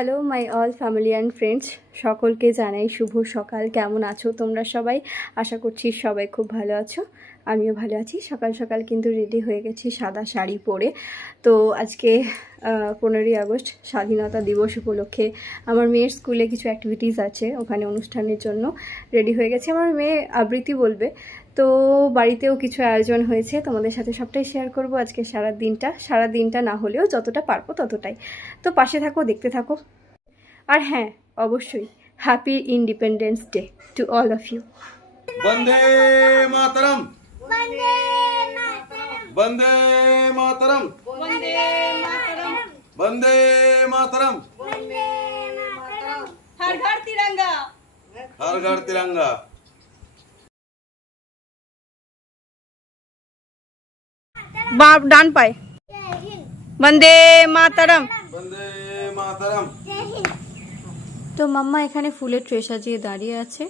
Hello my all family and friends, সকলকে জানাই শুভ সকাল। কেমন আছো তোমরা সবাই? আশা করছি সবাই খুব ভালো আছো, আমিও ভালো আছি। সকাল সকাল কিন্তু রেডি হয়ে গেছি সাদা শাড়ি পরে। তো আজকে 15ই আগস্ট স্বাধীনতা দিবস উপলক্ষে আমার মেয়ের স্কুলে কিছু অ্যাক্টিভিটিস আছে, ওখানে অনুষ্ঠানের জন্য রেডি হয়ে গেছে। আমার মেয়ে আবৃত্তি বলবে, তো বাড়িতেও কিছু আয়োজন হয়েছে, তোমাদের সাথে সবটাই শেয়ার করব আজকে সারা দিনটা না হলেও যতটা পারবো ততটাই। তো পাশে থাকো, দেখতে থাকো। আর হ্যাঁ, অবশ্যই happy Independence Day to all of you. Bande Mataram, Bande Mataram, Bande Mataram, Bande Mataram, হর ঘর তিরঙ্গা, হর ঘর তিরঙ্গা। বাপ ডান পায়, বন্দে মাতরম, বন্দে মাতরম। তো মাম্মা এখানে ফুলের ট্রে সাজিয়ে দাঁড়িয়ে আছে,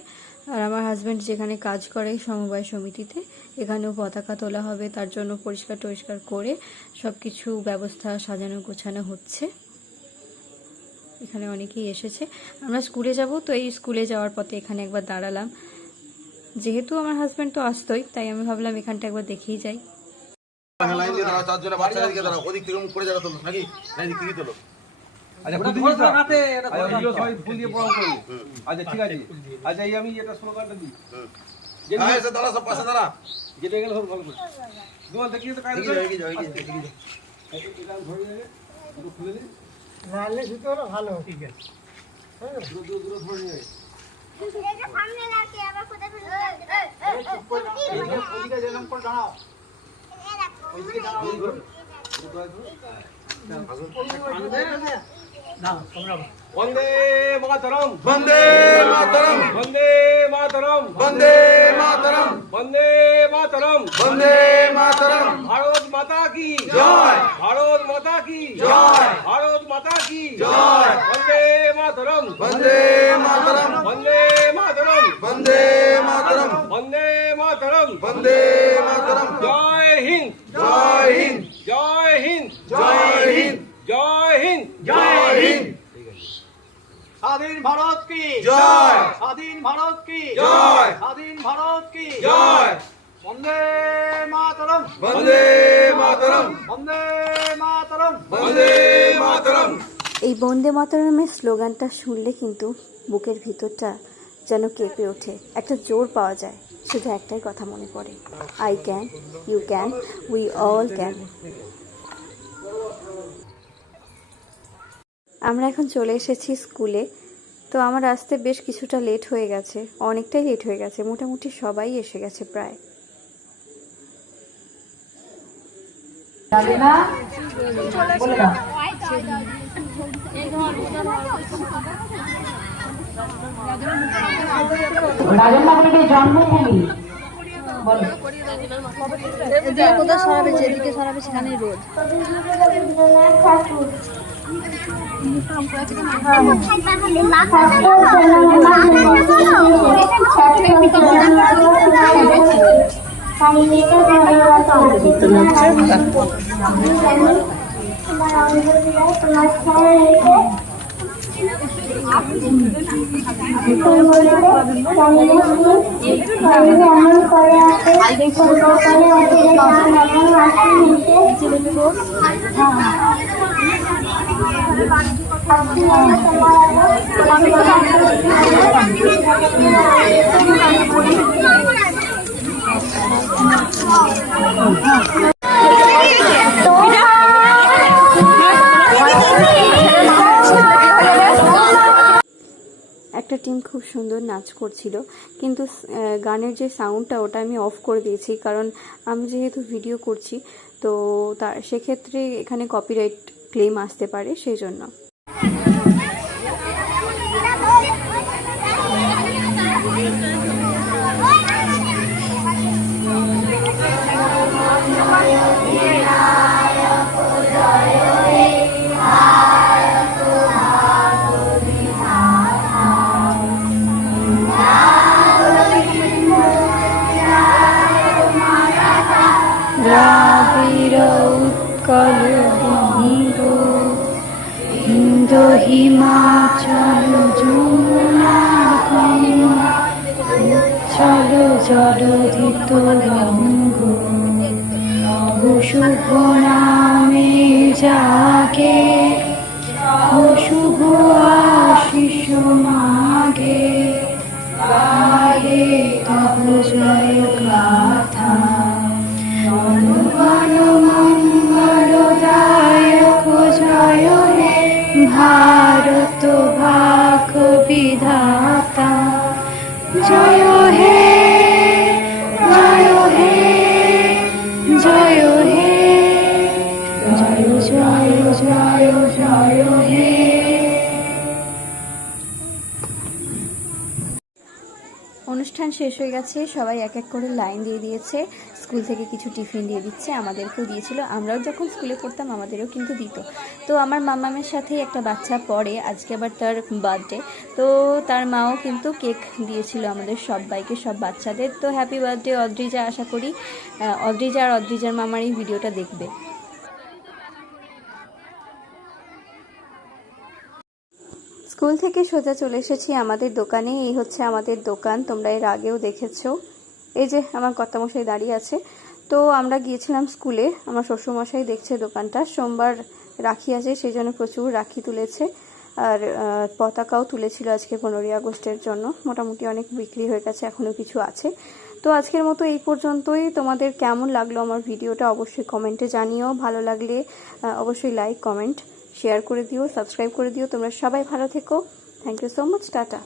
আর আমার হাজব্যান্ড যেখানে কাজ করে সমবায় সমিতিতে, এখানেও পতাকা তোলা হবে, তার জন্য পরিষ্কার টরিষ্কার করে সব কিছু ব্যবস্থা সাজানো গোছানো হচ্ছে। এখানে অনেকেই এসেছে। আমরা স্কুলে যাব, তো এই স্কুলে যাওয়ার পথে এখানে একবার দাঁড়ালাম। যেহেতু আমার হাজব্যান্ড তো আসতোই, তাই আমি ভাবলাম এখানটা একবার দেখেই যাই। লাইন দিয়ে দাঁড়াও, চারজনে বাচ্চারা দিকে দাঁড়াও, ওদিক থেকে মুখ করে যারা তোলো নাকি, লাইন থেকে তোলো। আচ্ছা ফুল দিয়ে দাও। আচ্ছা এগুলো সবাই ফুল দিয়ে প্রণাম করবে। আচ্ছা ঠিক আছে। আচ্ছা এই আমি এটা স্লোগানটা দিই। হ্যাঁ এসে দাঁড়া, সব পাশে দাঁড়া। যেটা গেলে সব ভালো করে। দুয়ার দেখিয়ে তো কাজ এগিয়ে যাও, এগিয়ে যাও, এগিয়ে যাও, এগিয়ে যাও। এটা ধরে নিয়ে দুটো খুলে দিই। লালে সুতো হলো ভালো, ঠিক আছে। দুটো ধরে নিয়ে এটা সামনে লাগে আবার কোথায় ফেলে ওইদিকে যেরকম করে দাঁড়াও, ওইদিকে দাঁড়াও। না তোমরা বন্দে মাতরম, বন্দে মাতরম, বন্দে মাতরম, বন্দে মাতরম, বন্দে মাতরম, বন্দে মাতরম। ভারত মাতা কি জয়, ভারত মাতা কি জয়, ভারত মাতা কি জয়। বন্দে মাতরম, বন্দে মাতরম, বন্দে মাতরম, বন্দে মাতরম, বন্দে মাতরম, বন্দে মাতরম। জয় হিন্দ, জয় হিন্দ, জয় হিন্দ, জয় হিন্দ, জয় হিন্দ, জয় হিন্দ। স্বাধীন ভারত কি জয়, স্বাধীন ভারত কি জয়, স্বাধীন ভারত কি জয়। বন্দে মাতরম, বন্দে মাতরম, বন্দে মাতরম। বন্দে মাতরম। এই বন্দে মাতরমের স্লোগানটা শুনলে কিন্তু বুকের ভিতরটা যেন কেঁপে ওঠে, একটা জোর পাওয়া যায়। শুধু একটাই কথা মনে পড়ে, I can, you can, we all can. আমরা এখন চলে এসেছি স্কুলে। তো আমার আসতে বেশ কিছুটা লেট হয়ে গেছে, অনেকটাই লেট হয়ে গেছে, মোটামুটি সবাই এসে গেছে প্রায়। রাজন্যাগুলিকে জন্মভূমি কোথায় সরাবে, যেদিকে সরাবে সেখানেই রোদ। একটা টিম খুব সুন্দর নাচ করছিল, কিন্তু গানের যে সাউন্ডটা ওটা আমি অফ করে দিয়েছি, কারণ আমি যেহেতু ভিডিও করছি, তো তার সেক্ষেত্রে এখানে কপিরাইট ক্লেম আসতে পারে, সেই জন্য। দ্রাবিড় উৎকল হিন্দু হিন্দু হিমাচল যমুনা গঙ্গা চলো জলধিত রঙ্গ তব শুভ নামে জাগে শুভ আশিস মাগে গাহে তব জয় গাথা অনুগণ মঙ্গলদায়ক জয় হে ভারত ভাগ বিধাতা জয় হে জয় হে জয় হে জয় জয় জয় জয় হে। অনুষ্ঠান শেষ হয়ে গেছে, সবাই এক এক করে লাইন দিয়ে দিয়েছে, স্কুল থেকে কিছু টিফিন দিয়ে দিচ্ছে, আমাদেরকেও দিয়েছিল। আমরাও যখন স্কুলে পড়তাম আমাদেরও কিন্তু দিত। তো আমার মামামের সাথে একটা বাচ্চা পড়ে, আজকে আবার তার বার্থডে, তো তার মাও কিন্তু কেক দিয়েছিল আমাদের সবাইকে, সব বাচ্চাদের। তো হ্যাপি বার্থডে অদ্রিজা, আশা করি অদ্রিজা আর অদ্রিজার মামার এই ভিডিওটা দেখবে। স্কুল থেকে সোজা চলে এসেছি আমাদের দোকানে। এই হচ্ছে আমাদের দোকান, তোমরা এর আগেও দেখেছো। এই যে আমার কর্তামশাই দাঁড়িয়ে আছে। তো আমরা গিয়েছিলাম স্কুলে, আমার শ্বশুরমশাই দেখছে দোকানটা, সোমবার রাখি আছে সেই জন্য প্রচুর রাখি তুলেছে, আর পতাকাও তুলেছিল আজকে 15ই আগস্টের জন্য। মোটামুটি অনেক বিক্রি হয়ে গেছে, এখনও কিছু আছে। তো আজকের মতো এই পর্যন্তই। তোমাদের কেমন লাগলো আমার ভিডিওটা অবশ্যই কমেন্টে জানিও। ভালো লাগলে অবশ্যই লাইক কমেন্ট শেয়ার করে দিও, সাবস্ক্রাইব করে দিও। তোমরা সবাই ভালো থেকো। Thank you so much, tata.